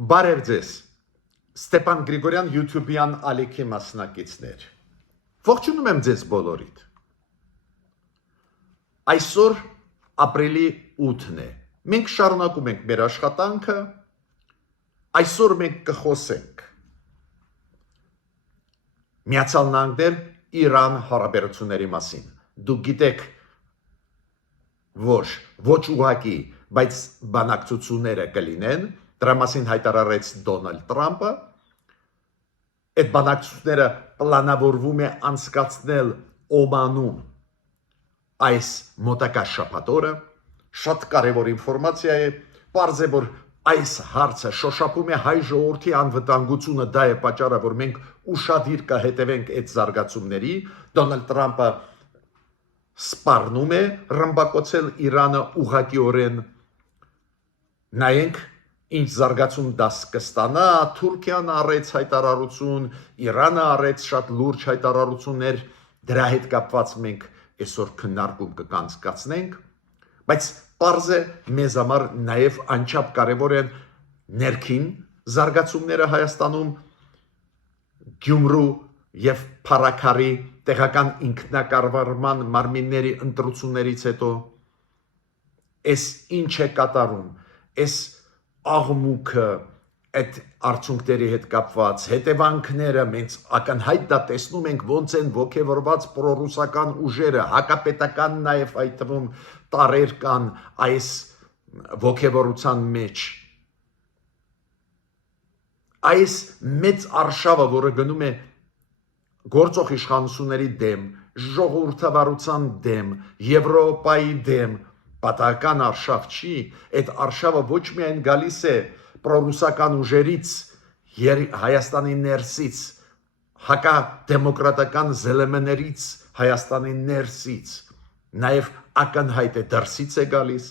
Բարև ձեզ, Ստեփան Գրիգորյան YouTube-յան ալիքի մասնակիցներ։ Ողջունում եմ ձեզ բոլորիդ։ Այսօր ապրիլի 8-ն է։ Մենք շարունակում ենք մեր աշխատանքը։ Այսօր մենք կխոսենք Միացյալ Նահանգներ Իրան հարաբերությունների մասին։ Դուք գիտեք, որ ոչ ուղղակի, բայց բանակցությունները կլինեն, դրա մասին հայտարարեց Դոնալդ Տրամպը։ Այդ բանակցությունները պլանավորվում է անցկացնել Օմանում այս մոտակա շաբաթօրը։ Շատ կարևոր ինֆորմացիա է, պարզ է, որ այս հարցը շոշափում է հայ ժողովրդի անվտանգությունը, դա է պատճառը, որ մենք ուշադիր կհետևենք այդ զարգացումների։ Դոնալդ Տրամպը սպառնում է ռմբակոծել Իրանը ուղղակիորեն։ Նայենք ինչ զարգացում դա կստանա, Թուրքիան արեց հայտարարություն, Իրանը արեց շատ լուրջ հայտարարություններ, դրա հետ կապված մենք այսօր քննարկում կկանցկացնենք, բայց պարզ է մեզ համար նաև անչափ կարևոր են ներքին զարգացումները Հայաստանում, Գյումրու եւ Փարաքարի տեղական ինքնակառավարման մարմինների ընտրություններից հետո այս ինչ է կատարում, այս աղմուկը, այդ արդյունքների հետ կապված հետևանքները մենք ակնհայտ դա տեսնում ենք ոնց են ոգևորված պրոռուսական ուժերը, հակապետական նաև այդ թվում տարեր կան այս ոգևորության մեջ։ Այս մեծ արշավը, որը գնում է գործող իշխանությունների դեմ, ժողովրդավարության դեմ, Եվրոպայի դեմ, պատահական արշավ չի, այդ արշավը ոչ միայն գալիս է պրոռուսական ուժերից, Հայաստանի ներսից, հակադեմոկրատական ԶԼՄ-ներից, Հայաստանի ներսից, նաև ակնհայտ է դրսից է գալիս։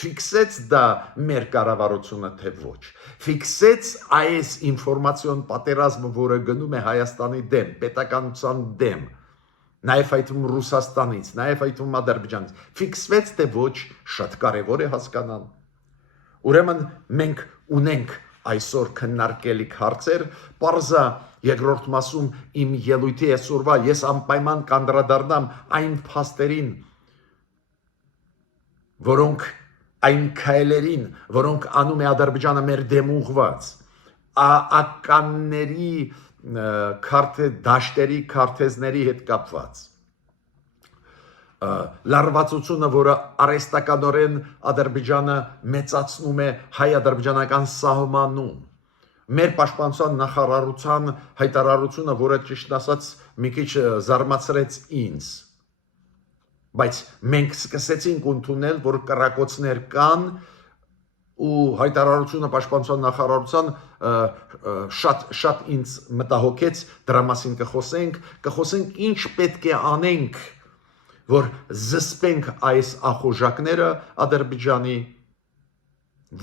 Ֆիքսեց դա մեր կառավարությունը թե ոչ։ Ֆիքսեց այս ինֆորմացիոն պատերազմը, որը գնում է Հայաստանի դեմ, պետականության դեմ, նաև այդ Ռուսաստանից, նաև այդ Ադրբեջանից, ֆիքսվեց թե ոչ, շատ կարևոր է հասկանալ։ Ուրեմն մենք ունենք այսօր քննարկելիք հարցեր, պարզա երկրորդ մասում իմ ելույթի այսօրվա ես անպայման կանդրադառնամ այն փաստերին, որոնք այն քայլերին, որոնք անում է Ադրբեջանը մեր դեմ ուղղված, ականների դաշտերի քարտեզների հետ կապված, լարվածությունը, որը արհեստականորեն Ադրբեջանը մեծացնում է հայ-ադրբեջանական սահմանում, մեր պաշտպանության նախարարության հայտարարությունը, որը ճիշտ ասած մի քիչ զարմացրեց ինձ, բայց մենք սկսեցինք ընդունել, որ կրակոցներ կան ու հայտարարությունը պաշտպանության նախարարության շատ ինձ մտահոգեց, դրա մասին կխոսենք ինչ պետք է անենք, որ զսպենք այս ախոժակները Ադրբեջանի,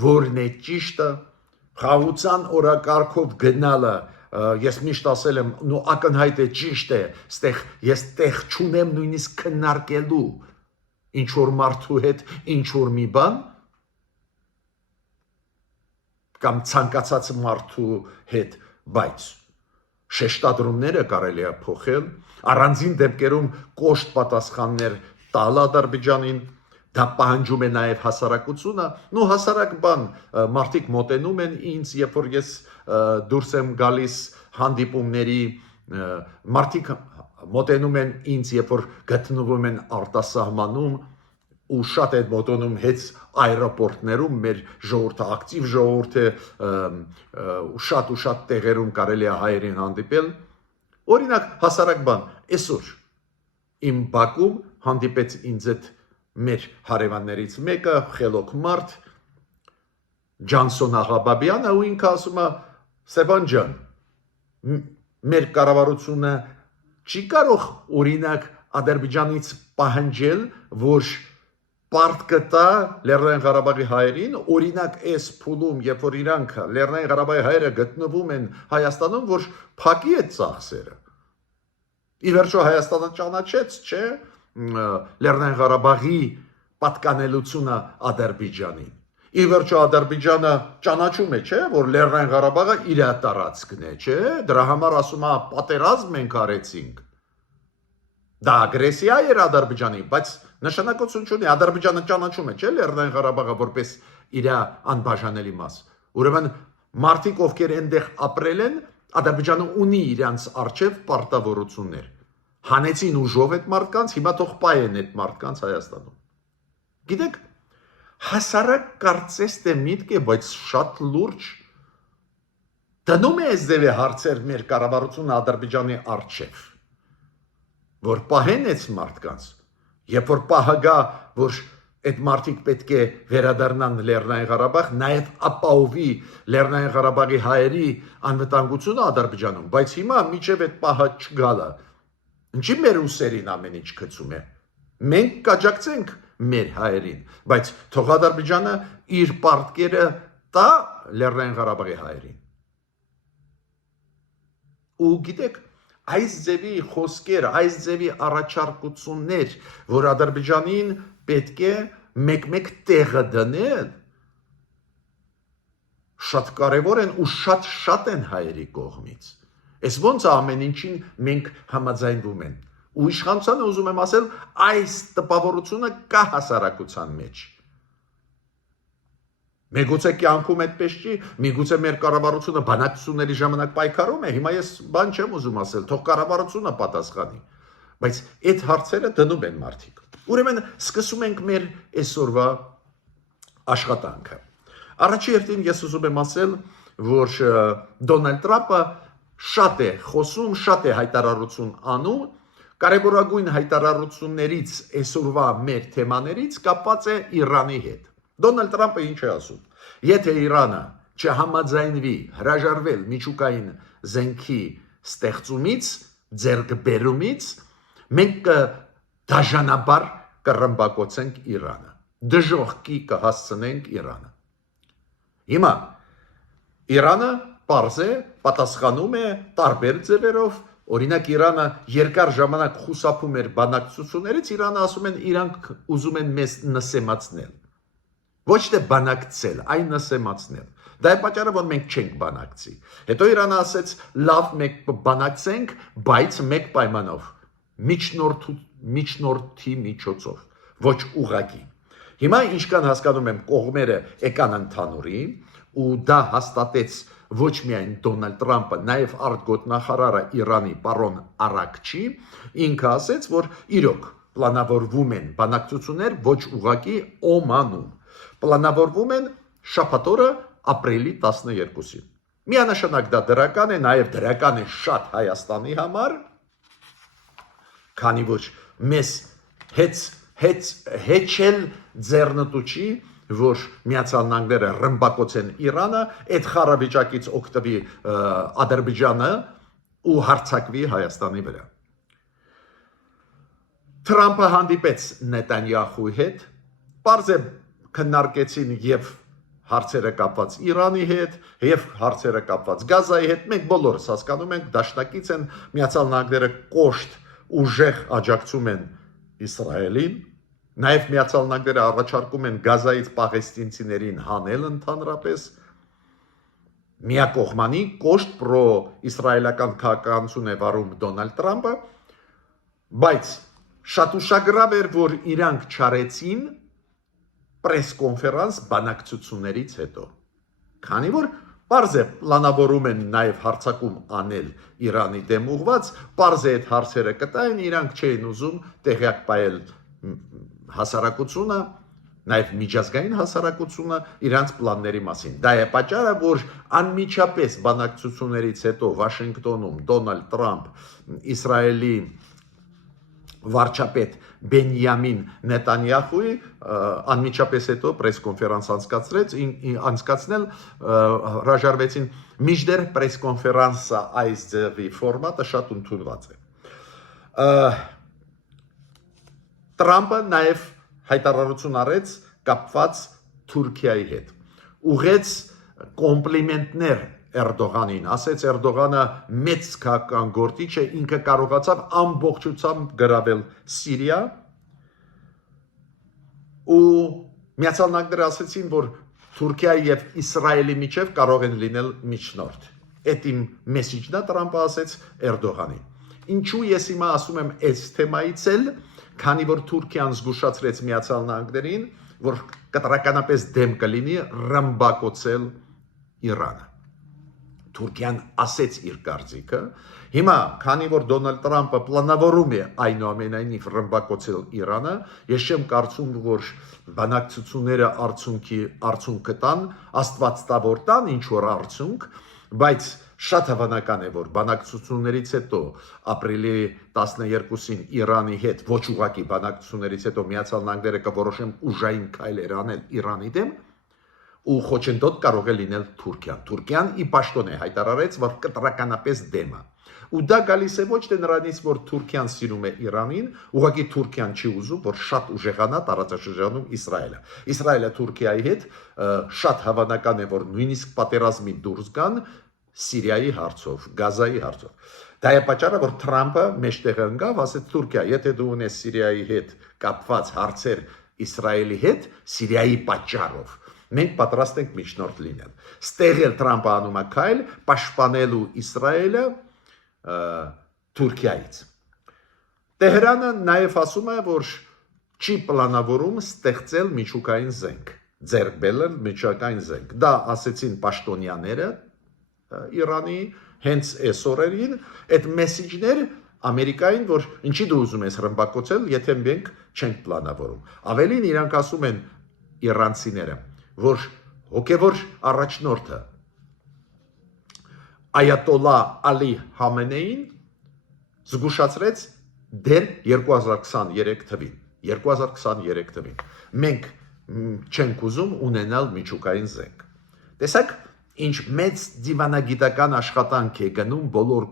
որն է ճիշտը, խաղաղության օրակարգով գնալը, ես միշտ ասել եմ, նո ակնհայտ է ճիշտ է, ես տեղ չունեմ նույնիսկ քննարկելու ինչ որ մարդու հետ, ինչ որ մի բան, կամ ցանկացած մարդու հետ, բայց շեշտադրումները կարելի է փոխել, առանձին դեպքերում կոշտ պատասխաններ տալ Ադրբեջանին, դա պահանջում է նաև հասարակությունը, նո հասարակ բան, մարդիկ մոտենում են ինձ, երբ որ ես դուրս եմ գալիս հանդիպումների, մարդիկ մոտենում են ինձ, երբ որ գտնվում են արտասահմանում, ու շատ է մոտենում հետ այրոպորտներում, մեր ժողովուրդը, ակտիվ ժողովուրդը, շատ տեղերում կարելի է հայերին հանդիպել, օրինակ հասարակ բան, այսօր իմ բակում հանդիպեց ինձ այդ մեր հարևաններից մեկը, խելոք մարդ, Ջանսոն Աղաբաբյանը, ու ինքը ասում է, Սեփան ջան, մեր կառավարությունը չի կարող օրինակ Ադրբեջանից պահանջել, որ պարտ կտա Լեռնային Ղարաբաղի հայերին, օրինակ այս փուլում, երբ որ իրանք Լեռնային Ղարաբաղի հայերը գտնվում են Հայաստանում, որ փակի այդ ծախսերը։ Ի վերջո Հայաստանը ճանաչեց, չէ, Լեռնային Ղարաբաղի պատկանելությունը Ադրբեջանին։ Ի վերջո Ադրբեջանը ճանաչում է, չէ, որ Լեռնային Ղարաբաղը իր տարածքն է, չէ, դրա համար ասում է պատերազմ մենք արեցինք։ Դա ագրեսիա էր Ադրբեջանի, բայց նշանակություն չունի, Ադրբեջանը ճանաչում է, չէ, Լեռնային Ղարաբաղը որպես իր անբաժանելի մաս։ Ուրեմն մարդիկ, ովքեր այնտեղ ապրել են, Ադրբեջանը ունի իրենց արժև պարտավորություններ։ Հանեցին ուժով այդ մարդկանց, հիմա թող պայեն այդ մարդկանց Հայաստանում։ Գիտեք, հասարակ կարծես թե միտք է, բայց շատ լուրջ դնում է այս ձևի հարցեր մեր կառավարությունը Ադրբեջանի առջև, որ պահեն այս մարդկանց, երբ որ պահը գա, որ այդ մարդիկ պետք է վերադառնան Լեռնային Ղարաբաղ, նաև ապահովի Լեռնային Ղարաբաղի հայերի անվտանգությունը Ադրբեջանում, բայց հիմա միջև այդ պահը չգալը, ինչի մեր ուսերին ամեն ինչ գցում է։ Մենք կաջակցենք մեր հայերին, բայց թող Ադրբեջանը իր պարտքերը տա Լեռնային Ղարաբաղի հայերին։ Ու գիտեք, այս ձևի խոսքեր, այս ձևի առաջարկություններ, որ Ադրբեջանին պետք է մեկ-մեկ տեղը դնել, շատ կարևոր են ու շատ են հայերի կողմից։ Այս ոնց է ամեն ինչին մենք համաձայնվում են։ Ու իշխանությանը ուզում եմ ասել, այս տպավորությունը կա հասարակության մեջ։ Միգուցե կյանքում այդպես չի, միգուցե մեր կառավարությունը բանակցությունների ժամանակ պայքարում է, հիմա ես բան չեմ ուզում ասել, թող կառավարությունը պատասխանի, բայց այդ հարցերը դնում են մարդիկ։ Ուրեմն սկսում ենք մեր այսօրվա աշխատանքը։ Առաջի հերթին ես ուզում եմ ասել, որ Դոնալդ Թրամփը շատ է խոսում, շատ է հայտարարություն անում, կարևորագույն հայտարարություններից այսօրվա մեր թեմաներից կապված է Իրանի հետ։ Դոնալդ Թրամփը ինչ է ասում։ Եթե Իրանը չհամաձայնվի հրաժարվել միջուկային զենքի ստեղծումից, ձեռքբերումից, մենք դաժանաբար կռմբակոծենք Իրանը, դժոխքի կհասցնենք Իրանը։ Հիմա Իրանը պարզ է, պատասխանում է տարբեր ձևերով, օրինակ Իրանը երկար ժամանակ խուսափում էր բանակցություններից, Իրանը ասում են իրանք ուզում են մեզ նսեմացնել։ Ոչ թե բանակցել, այլ նսեմացնել։ Դա է պատճառը, որ մենք չենք բանակցի։ Հետո Իրանը ասեց, լավ մենք բանակցենք, բայց մեկ պայմանով, միջնորդի միջոցով, ոչ ուղղակի։ Հիմա ինչքան հասկանում եմ, կողմերը եկան ընդհանուրի, ու դա հաստատեց ոչ միայն Դոնալդ Թրամփը, նաև արտգոտնախարարը Իրանի պարոն Արաքչի, ինքը ասեց, որ իրոք պլանավորվում են բանակցություններ ոչ ուղղակի Օմանում, պլանավորվում են շաբաթ օրը ապրիլի 12-ին։ Միանշանակ դա դրական է, նաև դրական է շատ Հայաստանի համար, քանի որ մեզ հեչել ձեռնտուչի, որ Միացյալ Նահանգները ռմբակոծեն Իրանը, այդ խառավիճակից օգտվի Ադրբեջանը ու հարձակվի Հայաստանի վրա։ Թրամփը հանդիպեց Նետանյախուի հետ, պարզ է քննարկեցին եւ հարցերը կապված Իրանի հետ, եւ հարցերը կապված Գազայի հետ, մենք բոլորս հասկանում ենք, դաշնակից են Միացյալ Նահանգները կոշտ ուժեղ աջակցում են Իսրայելին, նաև Միացյալ Նահանգները առաջարկում են Գազայից պաղեստինցիներին հանել ընդհանրապես, միակողմանի կոշտ պրո-իսրայելական քաղաքականություն է վարում Դոնալդ Թրամփը, բայց շատ ուշագրավ էր, որ իրանք չարեցին պրես-կոնֆերանս բանակցություններից հետո, քանի որ պարզ է պլանավորում են նաև հարձակում անել Իրանի դեմ ուղված, պարզ է այդ հարցերը կտային, իրանք չէին ուզում տեղյակ պահել հասարակությունը, նաև միջազգային հասարակությունը իրանց պլանների մասին։ Դա է պատճառը, որ անմիջապես բանակցություններից հետո Վաշինգտոնում Դոնալդ Թրամփ Իսրայելի վարչապետ Բենյամին Նետանյախուի անմիջապես հետո պրես-կոնֆերանս անցկացնել հրաժարվեցին, մինչդեռ պրես-կոնֆերանսը այս ձևի ֆորմատը շատ ընդունված է։ Թրամփը նաև հայտարարություն արեց կապված Թուրքիայի հետ։ Ուղեց կոմպլիմենտներ Էրդողանին, ասեց Էրդողանը մեծ քաղաքական գործիչ է, ինքը կարողացավ ամբողջությամբ գրավել Սիրիա ու Միացյալ Նահանգները ասեցին, որ Թուրքիայի եւ Իսրայելի միջև կարող են լինել միջնորդ։ Այդ իմ մեսիջն է Տրամպը ասեց Էրդողանին։ Ինչու ես հիմա ասում եմ այս թեմայից էլ, քանի որ Թուրքիան զգուշացրեց Միացյալ Նահանգներին, որ կտրականապես դեմ կլինի ռմբակոծել Իրանը։ Թուրքիան ասեց իր կարծիքը։ Հիմա, քանի որ Դոնալդ Տրամպը պլանավորում է այնուամենայնիվ ռմբակոծել Իրանը, ես չեմ կարծում, որ բանակցությունները արդյունք կտան, Աստված տա որ տան ինչ որ արդյունք, բայց շատ հավանական է, որ բանակցություններից հետո ապրիլի 12-ին Իրանի հետ, ոչ ուղղակի բանակցություններից հետո Միացյալ Նահանգները կորոշեն ուժային քայլեր անել Իրանի դեմ, ու խոչընդոտ կարող է լինել Թուրքիան։ Թուրքիան ի պաշտոն է հայտարարեց, որ կտրականապես դեմ է։ Ու դա գալիս է ոչ թե նրանից, որ Թուրքիան սիրում է Իրանին, ուղղակի Թուրքիան չի ուզում, որ շատ ուժեղանա տարածաշրջանում Իսրայելը։ Իսրայելը Թուրքիայի հետ շատ հավանական է, որ նույնիսկ պատերազմի դուրս գան Սիրիայի հարցով, Գազայի հարցով։ Դա է պատճառը, որ Թրամփը մեջտեղ ընկավ, ասեց Թուրքիա, եթե դու ունես Սիրիայի հետ կապված հարցեր Իսրայելի հետ, Սիրիայի պատճառով, մենք պատրաստ ենք միջնորդ լինել։ Ստեղ էլ Թրամփը անում է քայլ պաշտպանելու Իսրայելը Թուրքիայից։ Տեհրանը նաև ասում է, որ չի պլանավորում ստեղծել միջուկային զենք, ձեռք բերել միջուկային զենք։ Դա ասեցին պաշտոնյաները Իրանի հենց այս օրերին, այդ մեսիջներ Ամերիկային, որ ինչի դու ուզում ես ռմբակոծել, եթե մենք չենք պլանավորում։ Ավելին իրանք ասում են իրանցիները, որ հոգևոր առաջնորդը Այատոլլա Ալի Խամենեին զգուշացրեց դեռ 2023 թվին։ 2023 թվին։ Մենք չենք ուզում ունենալ միջուկային զենք։ Տեսակ, ինչ մեծ դիվանագիտական աշխատանք է գնում բոլոր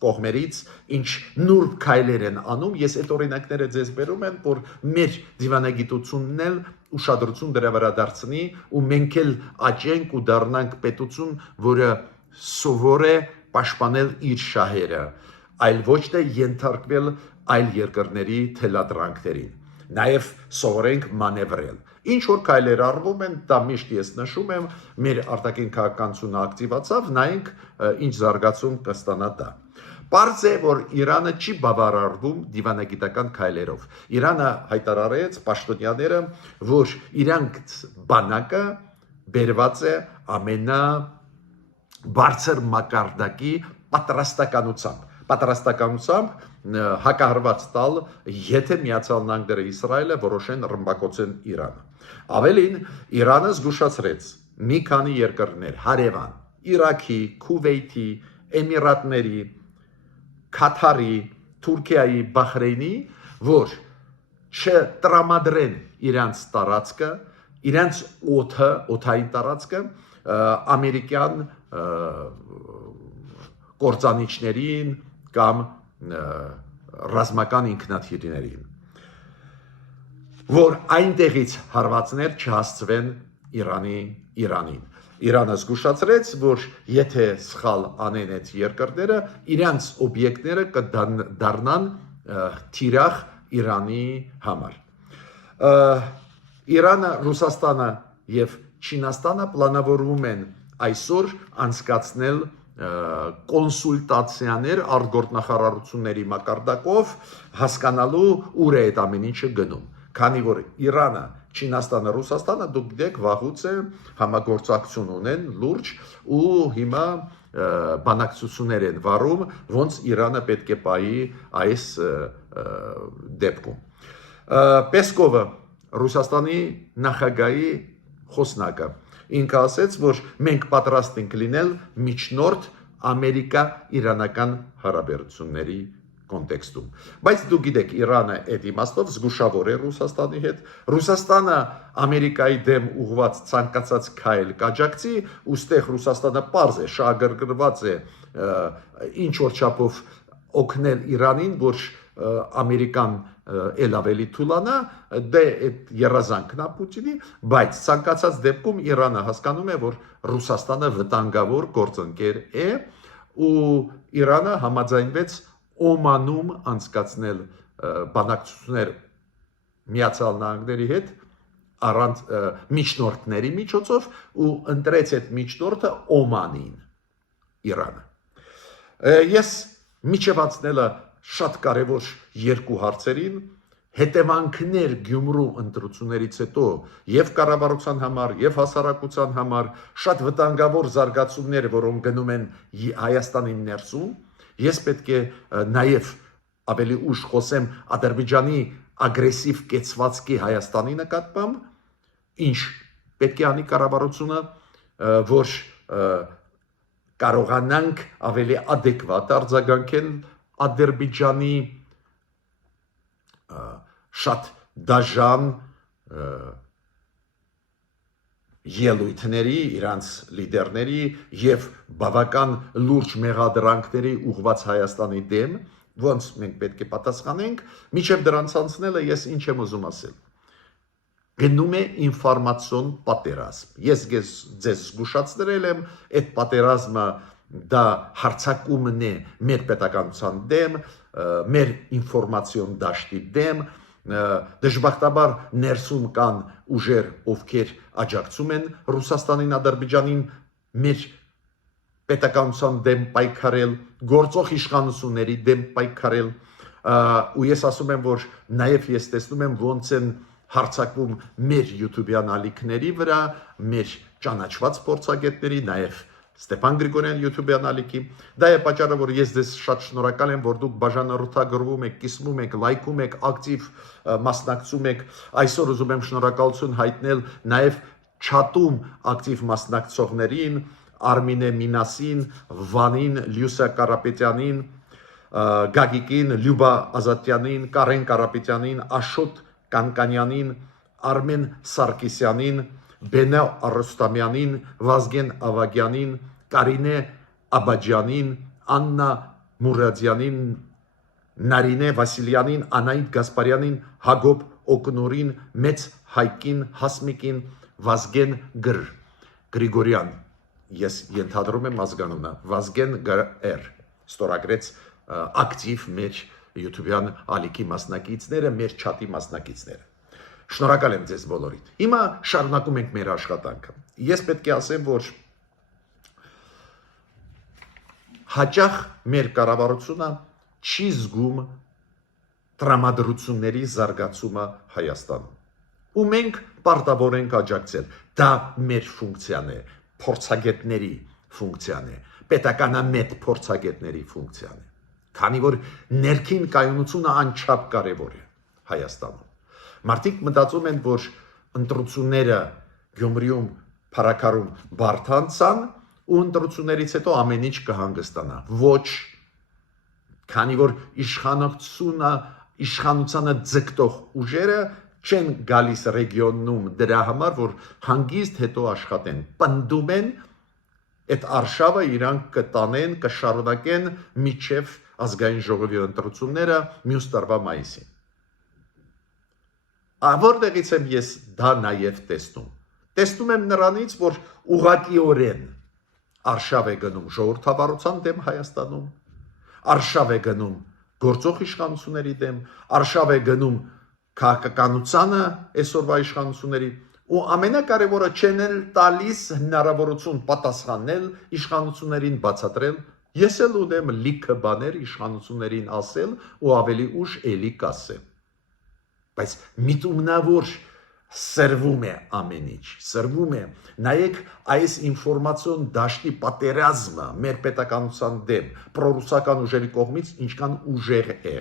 կողմերից, ինչ նուրբ քայլեր են անում, ես այդ օրինակները ձեզ բերում եմ, որ մեր դիվանագիտությունն էլ ուշադրություն դրա վրա դարձնի ու մենք էլ աճենք ու դառնանք պետություն, որը սովոր է պաշտպանել իր շահերը, այլ ոչ թե ենթարկվել այլ երկրների թելադրանքներին, նաև սովորենք մանևրել։ Ինչ որ քայլեր արվում են, դա միշտ ես նշում եմ, մեր արտաքին քաղաքականությունը ակտիվացավ, նայենք ինչ զարգացում կստանա դա։ Պարզ է, որ Իրանը չի բավարարվում դիվանագիտական քայլերով։ Իրանը հայտարարեց պաշտոնյաները, որ իրանք բանակը բերված է ամենաբարձր մակարդակի պատրաստականությամբ հակահարված տալ, եթե Միացյալ Նահանգները Իսրայելը որոշեն ռմբակոծեն Իրանը։ Ավելին, Իրանը զգուշացրեց մի քանի երկրներ՝ հարևան, Իրաքի, Քուվեյթի, Էմիրատների, Քաթարի, Թուրքիայի, Բահրեյնի, որ չտրամադրեն իրանց տարածքը, իրանց օդային տարածքը ամերիկյան կործանիչներին կամ ռազմական ինքնաթիռներին, որ այնտեղից հարվածներ չհասցվեն Իրանին։ Իրանը զգուշացրեց, որ եթե սխալ անեն այդ երկրները, իրանց օբյեկտները կդառնան թիրախ Իրանի համար։ Իրանը, Ռուսաստանը եւ Չինաստանը պլանավորում են այսօր անցկացնել կոնսուլտացիաներ արտգործնախարարությունների մակարդակով հասկանալու ուր է այդ ամեն ինչը գնում, քանի որ Իրանը, Չինաստանը, Ռուսաստանը դուք գիտեք վաղուց է համագործակցություն ունեն լուրջ ու հիմա բանակցություններ են վարում, ոնց Իրանը պետք է պահի այս դեպքում։ Պեսկովը, Ռուսաստանի նախագահի խոսնակը, ինքը ասեց, որ մենք պատրաստ ենք լինել միջնորդ Ամերիկա-իրանական հարաբերությունների կոնտեքստում։ Բայց դուք գիտեք, Իրանը այդ իմաստով զգուշավոր է Ռուսաստանի հետ։ Ռուսաստանը Ամերիկայի դեմ ուղղված ցանկացած քայլ կաջակցի, ուստեղ Ռուսաստանը պարզ է, շահագրգռված է ինչ որ չափով օգնել Իրանին, որ Ամերիկան էլ ավելի թուլանա, դե այդ երազանքն է Պուտինի, բայց ցանկացած դեպքում Իրանը հասկանում է, որ Ռուսաստանը վտանգավոր գործընկեր է ու Իրանը համաձայնվեց Օմանում անցկացնել բանակցություններ Միացյալ Նահանգների հետ առանց միջնորդների միջոցով ու ընտրեց այդ միջնորդը Օմանին, Իրանը։ Ես միջևացնելը շատ կարևոր երկու հարցերին հետևանքներ Գյումրու ընտրություններից հետո եւ կառավարության համար եւ հասարակության համար շատ վտանգավոր զարգացումներ, որոնք գնում են Հայաստանի ներսում, ես պետք է նաեւ ավելի ուշ խոսեմ Ադրբեջանի ագրեսիվ կեցվածքի Հայաստանի նկատմամբ, ինչ պետք է անի կառավարությունը, որ կարողանանք ավելի adekvat արձագանքել Ադրբեջանի շատ դաժան ելույթների, իրանց լիդերների եւ բավական լուրջ մեղադրանքների ուղղված Հայաստանի դեմ, ոնց մենք պետք է պատասխանենք, միջև դրանց անցնելը ես ինչ եմ ուզում ասել։ Գնում է ինֆորմացիոն պատերազմ։ Ես ձեզ զգուշացրել եմ, այդ պատերազմը դա հարձակումն է մեր պետականության դեմ, մեր ինֆորմացիոն դաշտի դեմ, դժբախտաբար ներսում կան ուժեր, ովքեր աջակցում են Ռուսաստանին, Ադրբեջանին, մեր պետականության դեմ պայքարել, գործող իշխանությունների դեմ պայքարել, ու ես ասում եմ, որ նաև ես տեսնում եմ ոնց են հարձակվում մեր YouTube-յան ալիքների վրա, մեր ճանաչված փորձագետների, նաև Ստեփան Գրիգորյան YouTube-յան ալիքի։ Դա է պատճառը, որ ես ձեզ շատ շնորհակալ եմ, որ դուք բաժանորդագրվում եք, կիսվում եք, լայքում եք, ակտիվ մասնակցում եք։ Այսօր ուզում եմ շնորհակալություն հայտնել նաև չաթում ակտիվ մասնակցողներին, Արմինե Մինասին, Վանին, Լյուսա Կարապետյանին, Գագիկին, Լյուբա Ազատյանին, Կարեն Կարապետյանին, Աշոտ Կանկանյանին, Արմեն Սարգսյանին, Բենա Արոստամյանին, Վազգեն Ավագյանին, Կարինե Աբաջյանին, Աննա Մուրադյանին, Նարինե Վասիլյանին, Անայդ Գասպարյանին, Հակոբ Օկնորին, Մեծ Հայկին, Հասմիկին, Վազգեն Գրիգորյան, ես ենթադրում եմ ազգանունը, Վազգեն Գր, ստորագրեց ակտիվ մեր YouTube-յան ալիքի մասնակիցները, մեր չաթի մասնակիցները։ Շնորհակալ եմ ձեզ բոլորիդ։ Հիմա շարունակում ենք մեր աշխատանքը։ Ես պետք է ասեմ, որ հաճախ մեր կառավարությունը չի զգում տրամադրությունների զարգացումը Հայաստանում։ Ու մենք պարտավոր ենք աջակցել։ Դա մեր ֆունկցիան է, փորձագետների ֆունկցիան է, պետականամետ փորձագետների ֆունկցիան է։ Քանի որ ներքին կայունությունը անչափ կարևոր է Հայաստանում։ Մարդիկ մտածում են, որ ընտրությունները Գյումրիում փառաքարում բարդ անցան ու ընտրություններից հետո ամեն ինչ կհանգստանա։ Ոչ, քանի որ իշխանությանը ձգտող ուժերը չեն գալիս ռեգիոնում դրա համար, որ հանգիստ հետո աշխատեն, պնդում են այդ արշավը իրանք կտանեն, կշարունակեն մինչև ազգային ժողովի ընտրությունները մյուս տարվա մայիսին։ Որտեղից եմ ես դա նաև տեսնում։ Տեսնում եմ նրանից, որ ուղղակիորեն արշավ է գնում ժողովրդավարության դեմ Հայաստանում, արշավ է գնում գործող իշխանությունների դեմ, արշավ է գնում քաղաքականությանը այսօրվա իշխանությունների, ու ամենակարևորը չեն էլ տալիս հնարավորություն պատասխանել իշխանություններին բացատրել։ Ես էլ ունեմ լիքը բաներ իշխանություններին ասել ու ավելի ուշ էլի կասեմ։ Բայց միտումնավոր սրվում է ամեն ինչ, սրվում է։ Նայեք այս ինֆորմացիոն դաշտի պատերազմը մեր պետականության դեմ պրոռուսական ուժերի կողմից ինչքան ուժեղ է։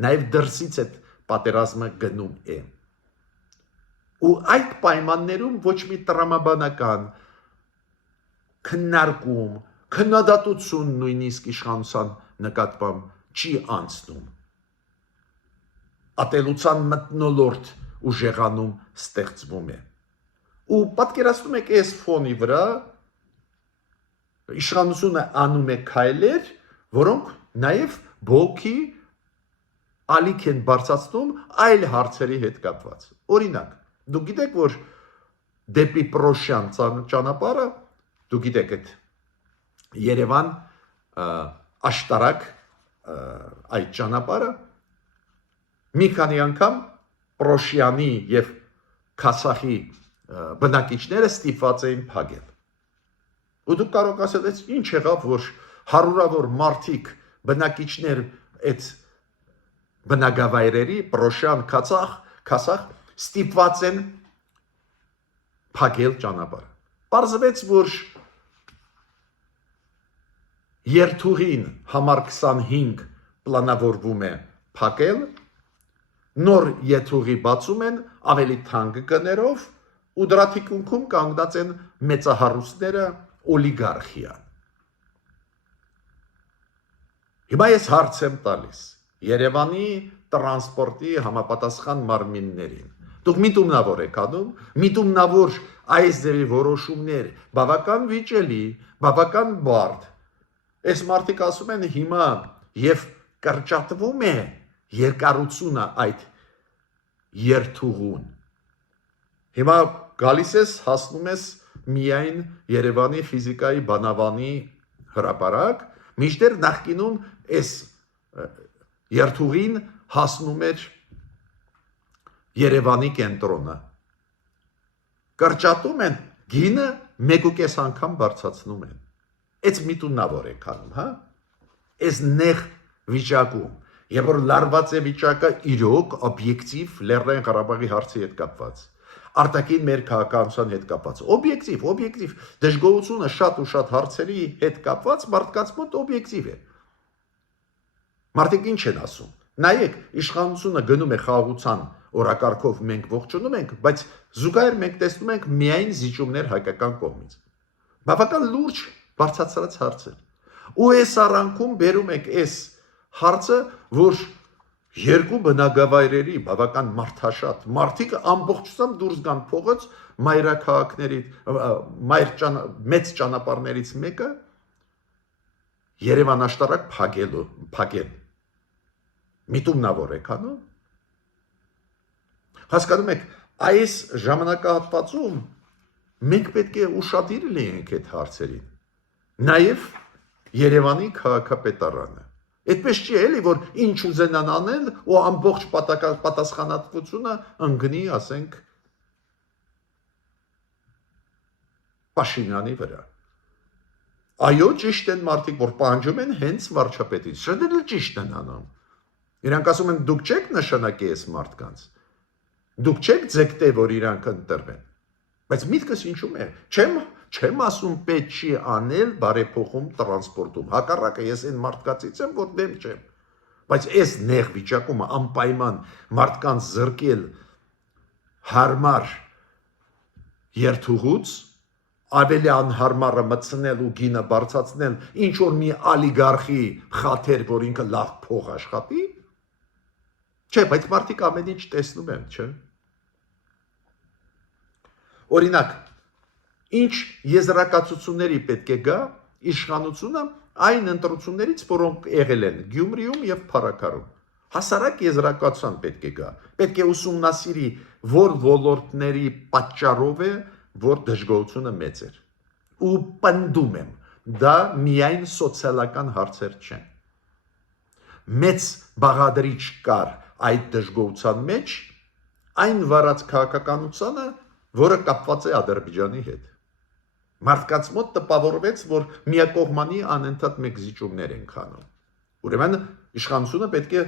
Նաև դրսից այդ պատերազմը գնում է։ Ու այդ պայմաններում ոչ մի տրամաբանական քննարկում, քննադատություն նույնիսկ իշխանության նկատմամբ չի անցնում։ Ատելության մթնոլորտ ուժեղանում ստեղծվում է։ Ու պատկերացնում եք այս ֆոնի վրա իշխանությունը անում է քայլեր, որոնք նաև բողոքի ալիք են բարձրացնում այլ հարցերի հետ կապված։ Օրինակ, դուք գիտեք, որ դեպի Պրոշյան ճանապարհը, դուք գիտեք այդ Երևան աշտարակ այդ ճանապարհը մի քանի անգամ Պրոշյանի եւ Քասախի բնակիչները ստիպված էին փակել։ Ու դուք կարող ասել, ինչ եղավ, որ հարյուրավոր մարդիկ բնակիչներ այդ բնակավայրերի Պրոշյան, Քասախ ստիպված են փակել ճանապարհը։ Պարզվեց, որ երթուղին համար 25 պլանավորվում է փակել, նոր երթուղի բացում են ավելի թանկ գներով ու դրա թիկունքում կանգնած են մեծահարուստները, օլիգարխիան։ Հիմա ես հարց եմ տալիս Երևանի տրանսպորտի համապատասխան մարմիններին։ Դուք միտումնավոր եք անում, միտումնավոր այս ձևի որոշումներ բավական վիճելի, բավական բարդ։ Այս մարդիկ ասում են հիմա եւ կրճատվում է երկարությունը այդ երթուղուն։ Հիմա գալիս ես հասնում ես միայն Երևանի ֆիզիկայի բանավանի հրապարակ, մինչդեռ նախկինում այս երթուղին հասնում էր Երևանի կենտրոնը։ Կրճատում են, գինը 1.5 անգամ բարձրացնում են։ Այս միտումնավոր եք անում, հա? Այս նեղ վիճակում, երբ որ լարված է վիճակը իրոք օբյեկտիվ Լեռնային Ղարաբաղի հարցի հետ կապված, արտաքին մեր քաղաքականության հետ կապված, օբյեկտիվ, դժգոհությունը շատ ու շատ հարցերի հետ կապված մարդկանց մոտ օբյեկտիվ է։ Մարդիկ ինչ են ասում։ Նայեք, իշխանությունը գնում է խաղաղության օրակարգով մենք ողջունում ենք, բայց զուգահեռ մենք տեսնում ենք միայն զիջումներ հայկական կողմից։ Բավական լուրջ բարձրացած հարց է։ Ու այս առանքում բերում եք այս հարցը, որ երկու բնակավայրերի բավական մարդաշատ մարդիկ ամբողջությամբ դուրս գան փողոց մայրաքաղաքների մեծ ճանապարհներից մեկը Երևան աշտարակ փակել։ Միտումնավոր եք անում։ Հասկանում եք, այս ժամանակահատվածում մենք պետք է ուշադիր լինենք այդ հարցերին։ Նաև Երևանի քաղաքապետարանը։ Այդպես չի էլի, որ ինչ ուզենան անել ու ամբողջ պատասխանատվությունը ընկնի, ասենք, Փաշինյանի վրա։ Այո, ճիշտ են մարդիկ, որ պահանջում են հենց վարչապետից, շատերը ճիշտ են անում։ Իրանք ասում են, դուք չեք նշանակի այս մարդկանց, դուք չեք ձգտե, որ իրանք ընտրվեն, բայց միտքս ինչու՞մ է, չեմ ասում պետք չի անել բարեփոխում տրանսպորտում, հակառակը ես այն մարդկացից եմ, որ դեմ չեմ, բայց այս նեղ վիճակումը անպայման մարդկանց զրկել հարմար երթուղուց, ավելի անհարմարը մտցնել ու գինը բարձրացնել, ինչ որ մի օլիգարխի խաթեր, որ ինքը լավ փող աշխատի, չէ, բայց մարդիկ ամեն ինչ տեսնում են, չէ։ Օրինակ, ինչ եզրակացությունների պետք է գա իշխանությունը այն ընտրություններից, որոնք եղել են Գյումրիում եւ Փարաքարում։ Հասարակ եզրակացության պետք է գա։ Պետք է ուսումնասիրի, որ ոլորտների պատճառով է, որ դժգոհությունը մեծ էր։ Ու պնդում եմ, դա միայն սոցիալական հարցեր չեն։ Մեծ բաղադրիչ կար այդ դժգոհության մեջ այն վարած քաղաքականությունը, որը կապված է Ադրբեջանի հետ։ Մարդկանց մոտ տպավորվեց, որ միակողմանի անընդհատ մեկ զիջումներ են քանում։ Ուրեմն իշխանությունը պետք է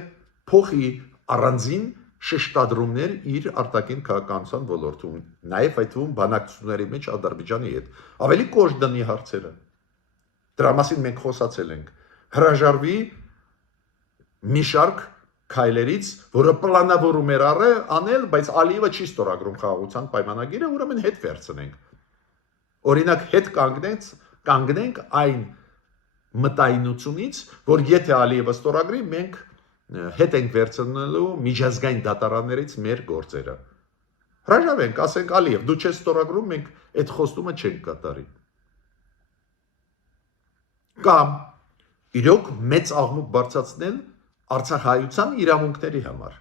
փոխի առանձին շեշտադրումներ իր արտաքին քաղաքականության ոլորտում, նաև այդ թվում բանակցությունների մեջ Ադրբեջանի հետ, ավելի կոշտ դնի հարցերը։ Դրա մասին մենք խոսացել ենք։ Հրաժարվի մի շարք քայլերից, որը պլանավորում էր անել, բայց Ալիևը չի ստորագրում խաղաղության պայմանագիրը, ուրեմն հետ վերցնենք։ Օրինակ հետ կանգնենք այն մտայնությունից, որ եթե Ալիևը ստորագրի, մենք հետ ենք վերցնելու միջազգային դատարաններից մեր գործերը։ Հրաժարվենք, ասենք Ալիև, դու չես ստորագրում, մենք այդ խոստումը չենք կատարի։ Կամ իրոք մեծ աղմուկ բարձրացնել Արցախայության իրավունքների համար։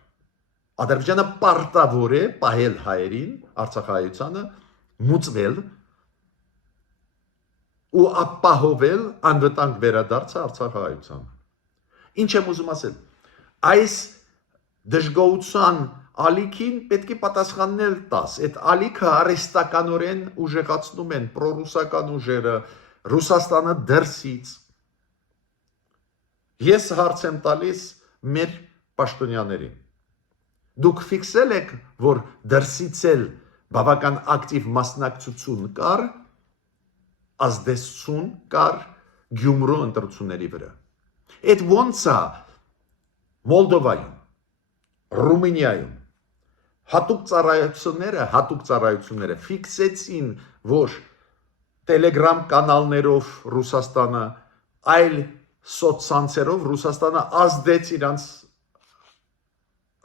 Ադրբեջանը պարտավոր է պահել հայերին, Արցախայությանը մուծվել ու ապահովել անվտանգ վերադարձը Արցախայության։ Ինչ եմ ուզում ասել, այս դժգոհության ալիքին պետք է պատասխանել տաս։ Այդ ալիքը արհեստականորեն ուժեղացնում են պրոռուսական ուժերը Ռուսաստանը դրսից։ Ես հարց եմ տալիս մեր պաշտոնյաներին։ Դուք ֆիքսել եք, որ դրսից էլ բավական ակտիվ մասնակցություն կար, ազդեցություն կար Գյումրու ընտրությունների վրա։ Այդ ոնց է Մոլդովայում, Ռումինիայում հատուկ ծառայությունները ֆիքսեցին, որ Telegram կանալներով Ռուսաստանը, այլ սոցցանցերով Ռուսաստանը ազդեց իրանց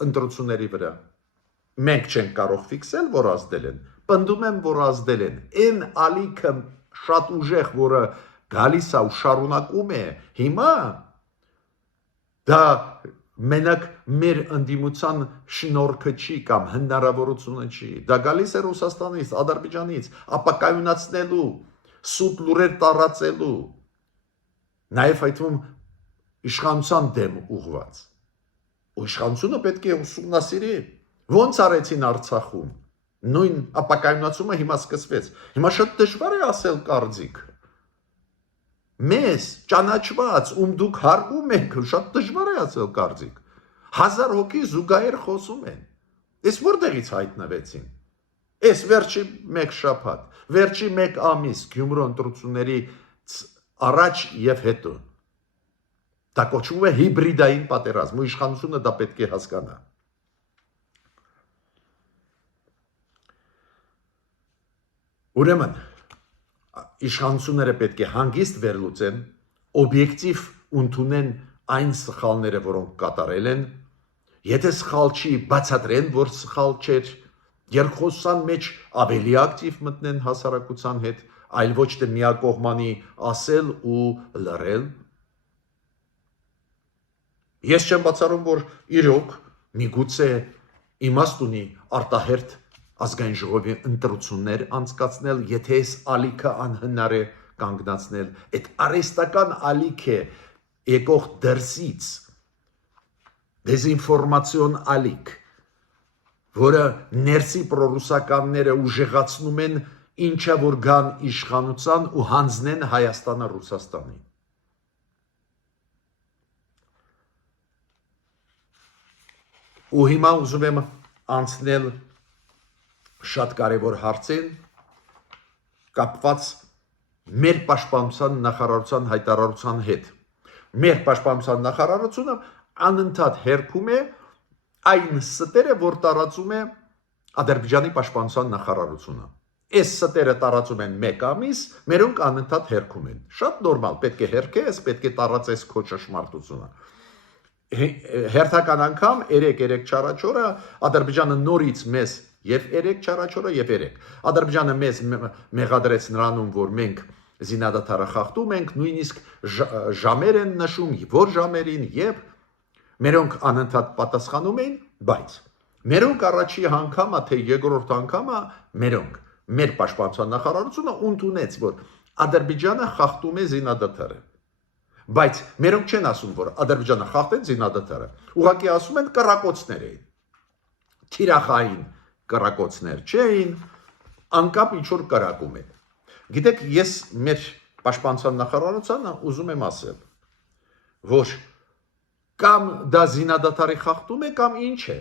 ընտրությունների վրա։ Մենք չենք կարող ֆիքսել, որ ազդել են, պնդում եմ, որ ազդել են։ Այն ալիքը շատ ուժեղ, որը գալիս է ու շարունակում է հիմա, դա մենակ մեր ընդդիմության շնորհքը չի կամ հնարավորությունը չի, դա գալիս է Ռուսաստանից, Ադրբեջանից, ապակայունացնելու, սուտ լուրեր տարածելու, նաև այդվում իշխանության դեմ ուղղված։ Ու իշխանությունը պետք է ուսումնասիրի, ոնց արեցին Արցախում, նույն ապակայունացումը հիմա սկսվեց։ Հիմա շատ դժվար է ասել կարծիք։ Մեզ ճանաչված, դուք հարգում եք, շատ դժվար է ասել կարծիք։ 1000 հոգի զուգահեռ խոսում են։ Ես որտեղից հայտնվեցին։ Ես վերջի մեկ շաբաթ, վերջի մեկ ամիս Գյումրու ընտրությունների առաջ եւ հետո։ Դա կոչվում է հիբրիդային պատերազմ, ու իշխանությունը դա պետք է հասկանա։ Ուրեմն իշխանությունները պետք է հանգիստ վերլուծեն, օբյեկտիվ ընդունեն այն սխալները, որոնք կատարել են, եթե սխալ չի, բացատրեն, որ սխալ չէր, երկխոսության մեջ ավելի ակտիվ մտնեն հասարակության հետ, այլ ոչ թե միակողմանի ասել ու լռել։ Ես չեմ բացառում, որ իրոք միգուցե իմաստ ունի արտահերթ ազգային ժողովի ընտրություններ անցկացնել, եթե այս ալիքը անհնար է կանգնացնել, այդ արհեստական ալիք է եկող դրսից, դեզինֆորմացիոն ալիք, որը ներսի պրոռուսականները ուժեղացնում են, ինչա որ գան իշխանության ու հանձնեն Հայաստանը Ռուսաստանին։ Ու հիմա ուզում եմ անցնել շատ կարևոր հարցին կապված մեր պաշտպանության նախարարության հայտարարության հետ։ Մեր պաշտպանության նախարարությունը անընդհատ հերքում է այն ստերը, որ տարածում է Ադրբեջանի պաշտպանության նախարարությունը։ Այս ստերը տարածում են մեկ ամիս, մերոնք անընդհատ հերքում են։ Շատ նորմալ, պետք է հերքես, պետք է տարածես քո ճշմարտությունը։ Հերթական անգամ 3 չարաչորը Ադրբեջանը նորից մեզ եւ 3 չարաչորը եւ 3 Ադրբեջանը մեզ մեղադրեց նրանում, որ մենք զինադատարը խախտում ենք, նույնիսկ ժամեր են նշում, որ ժամերին եւ մերոնք անընդհատ պատասխանում էին, բայց մերոնք առաջի անգամը թե երկրորդ անգամը մերոնք մեր պաշտպանության նախարարությունը ընդունեց, որ Ադրբեջանը խախտում է զինադատարը։ Բայց մերոնք չեն ասում, որ Ադրբեջանը խախտեց զինադատարը, ուղղակի ասում են կռակոցներ էին։ Թիրախային կռակոցներ չէին, անկապ ինչ որ կրակում են։ Գիտեք, ես մեր պաշտպանության նախարարությանը ուզում եմ ասել, որ կամ դա զինադատարի խախտում է, կամ ինչ է։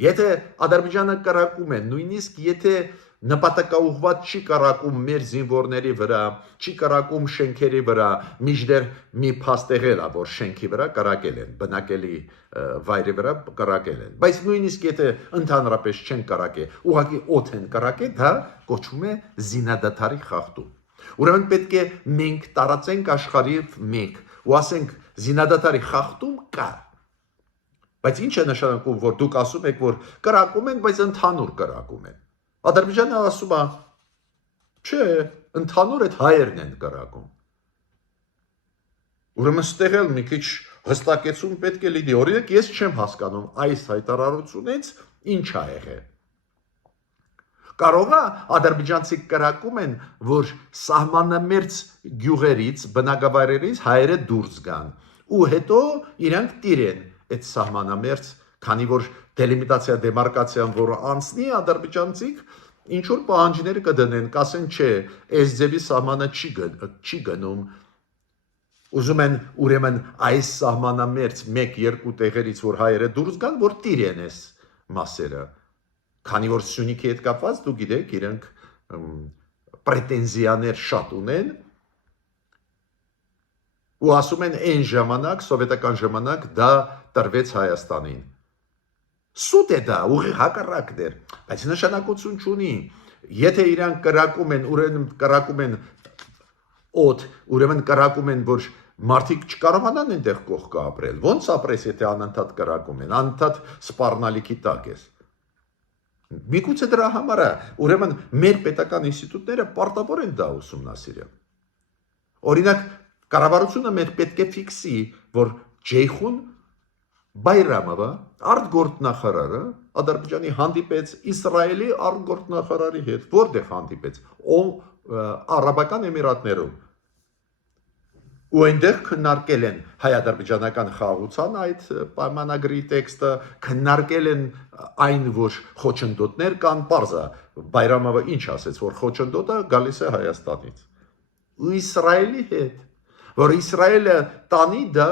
Եթե Ադրբեջանը կրակում է, նույնիսկ եթե նպատակաուղղված չի կրակում մեր զինվորների վրա, չի կրակում շենքերի վրա, միջդեռ մի փաստ եղել է, որ շենքի վրա կրակել են, բնակելի վայրի վրա կրակել են։ Բայց նույնիսկ եթե ընդհանրապես չեն կրակել, ուղղակի օդ են կրակել, դա կոչվում է զինադատարի խախտում։ Ուրեմն պետք է մենք տարածենք աշխարհի մեկ ու ասենք զինադատարի խախտում կա։ Բայց ինչ է նշանակում, որ դուք ասում եք, որ կրակում են, բայց ընդհանուր կրակում են։ Ադրբեջանը ասում է, չէ, ընդհանուր այդ հայերն են կրակում։ Ուրեմն ստեղ էլ մի քիչ հստակեցում պետք է լինի։ Օրինակ, ես չեմ հասկանում այս հայտարարությունից ինչ ա եղել։ Կարող է ադրբեջանցիք կրակում են, որ սահմանամերձ գյուղերից, բնակավայրերից հայերը դուրս գան, ու հետո իրանք տիրեն այդ սահմանամերձ քանի որ դելիմիտացիա դեմարկացիան, որը անցնի, ադրբեջանցիք ինչ որ պահանջներ կդնեն, կասեն չէ, այս ձևի սահմանը չի գնում, ուզում են ուրեմն այս սահմանամերձ 1-2 տեղերից, որ հայերը դուրս գան, որ տիրեն այս մասերը, քանի որ Սյունիքի հետ կապված, դու գիտեք, իրենք պրետենզիաներ շատ ունեն, ու ասում են այն ժամանակ, սովետական ժամանակ դա տրվեց Հայաստանին։ Սուտ է դա, ուղիղ հակառակն էր, բայց նշանակություն չունի։ Եթե իրանք կրակում են, ուրեմն կրակում են օդ, ուրեմն կրակում են, որ մարդիկ չկարողանան այնտեղ կողքը ապրել։ Ոնց ապրես, եթե անընդհատ կրակում են, անընդհատ սպառնալիքի տակ ես։ Միգուցե դրա համար է, ուրեմն մեր պետական ինստիտուտները պարտավոր են դա ուսումնասիրել։ Օրինակ, կառավարությունը մեր պետք է ֆիքսի, որ Ջեյխուն Բայրամովը, արտգործնախարարը, Ադրբեջանի հանդիպեց Իսրայելի արտգործնախարարի հետ, որտեղ հանդիպեց, Արաբական Էմիրատներում։ Ու այնտեղ քննարկել են հայ-ադրբեջանական խաղաղության այդ պայմանագրի տեքստը, քննարկել են այն, որ խոչընդոտներ կան, պարզա Բայրամովը ինչ ասեց, որ խոչընդոտը գալիս է Հայաստանից։ Ու Իսրայելի հետ, որ Իսրայելը տանի դա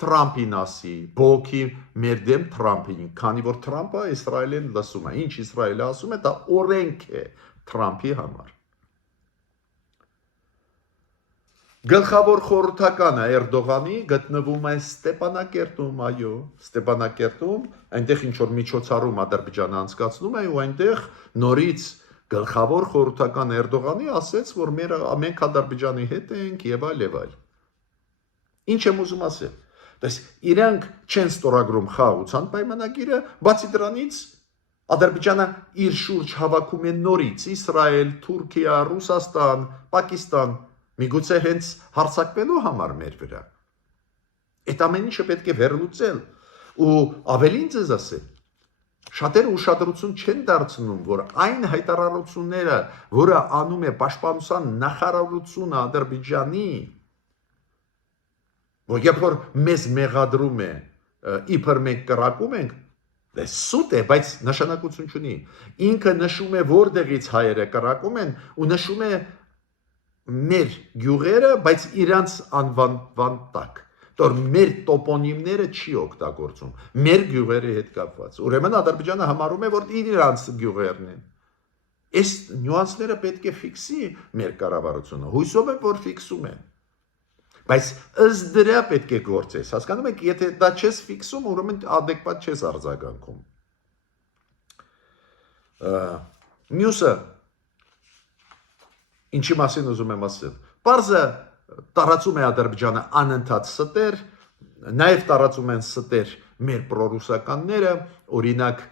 Թրամփին ասի, բողոքի մեր դեմ Թրամփին, քանի որ Թրամփը Իսրայելին լսում է, ինչ Իսրայելը ասում է, դա օրենք է Թրամփի համար։ Գլխավոր խորհրդականը Էրդողանի գտնվում է Ստեփանակերտում, այո, Ստեփանակերտում, այնտեղ ինչ որ միջոցառում Ադրբեջանը անցկացնում է, ու այնտեղ նորից գլխավոր խորհրդական Էրդողանի ասեց, որ մենք Ադրբեջանի հետ ենք եւ այլ։ Ինչ եմ ուզում ասել։ Դες իրանք չեն ստորագրում խաղաղության պայմանագիրը, բացի դրանից Ադրբեջանը իր շուրջ հավաքում է նորից Իսրայել, Թուրքիա, Ռուսաստան, Պակիստան, միգուցե հենց հարձակվելու համար մեր վրա։ Այդ ամեն ինչը պետք է վերլուծել ու ավելին ձեզ ասել։ Շատերը ուշադրություն չեն դարձնում, որ այն հայտարարությունները, որը անում է Պաշտպանության նախարարությունը Ադրբեջանի, որ երբ որ մեզ մեղադրում է, իբր մենք կրակում ենք, դա սուտ է, բայց նշանակություն չունի։ Ինքը նշում է որտեղից հայերը կրակում են ու նշում է մեր գյուղերը, բայց իրանց անվան տակ։ Որ մեր տոպոնիմները չի օգտագործում, մեր գյուղերի հետ կապված։ Ուրեմն Ադրբեջանը համարում է, որ իրանց գյուղերն են։ Այս նյուանսները պետք է ֆիքսի մեր կառավարությունը։ Հույսով եմ, որ ֆիքսում են։ Բայց ըստ դրա պետք է գործես։ Հասկանում եք, եթե դա չես ֆիքսում, ուրեմն adekvat չես արձագանքում։ Մյուսը ինչի մասին ուզում եմ ասել։ Պարզը տարածում է Ադրբեջանը անընդհատ ստեր, նաև տարածում են ստեր մեր պրոռուսականները, օրինակ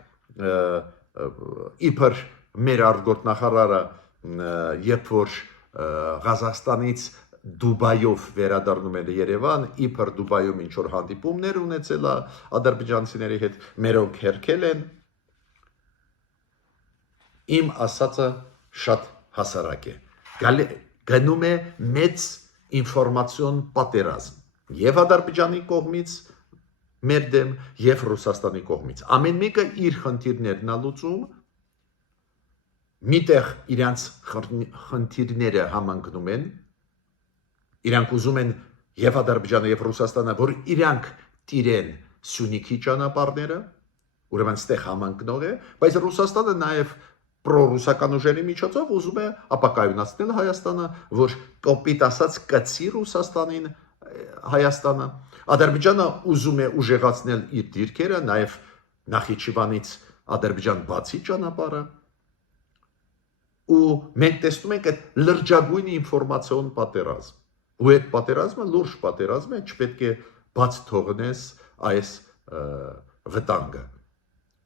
իբր մեր արտգործնախարարը, երբ որ Ղազախստանից Դուբայով վերադառնում էր Երևան, իբր Դուբայում ինչ որ հանդիպումներ ունեցել է ադրբեջանցիների հետ, մերոնք հերքել են։ Իմ ասածը շատ հասարակ է։ Գնում է մեծ ինֆորմացիոն պատերազմ եւ Ադրբեջանի կողմից մեր դեմ եւ Ռուսաստանի կողմից։ Ամեն մեկը իր խնդիրներն է լուծում, միտեղ իրանց խնդիրները համընկնում են, իրանք ուզում են եւ Ադրբեջանը եւ Ռուսաստանը, որ իրանք տիրեն Սյունիքի ճանապարհները, ուրեմն ստեղ համընկնող է, բայց Ռուսաստանը նաեւ պրոռուսական ուժերի միջոցով ուզում է ապակայունացնել Հայաստանը, որ կոպիտ ասած կծի Ռուսաստանին Հայաստանը։ Ադրբեջանը ուզում է ուժեղացնել իր դիրքերը, նաեւ Նախիջևանից Ադրբեջան բացի ճանապարհը։ Ու մենք տեսնում ենք այդ լրջագույն ինֆորմացիոն պատերազմ։ Ու այդ պատերազմը լուրջ պատերազմ է, չպետք է բաց թողնես այս վտանգը։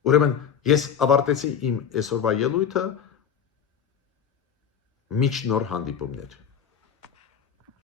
Ուրեմն ես ավարտեցի իմ այսօրվա ելույթը, միջ նոր հանդիպումներ։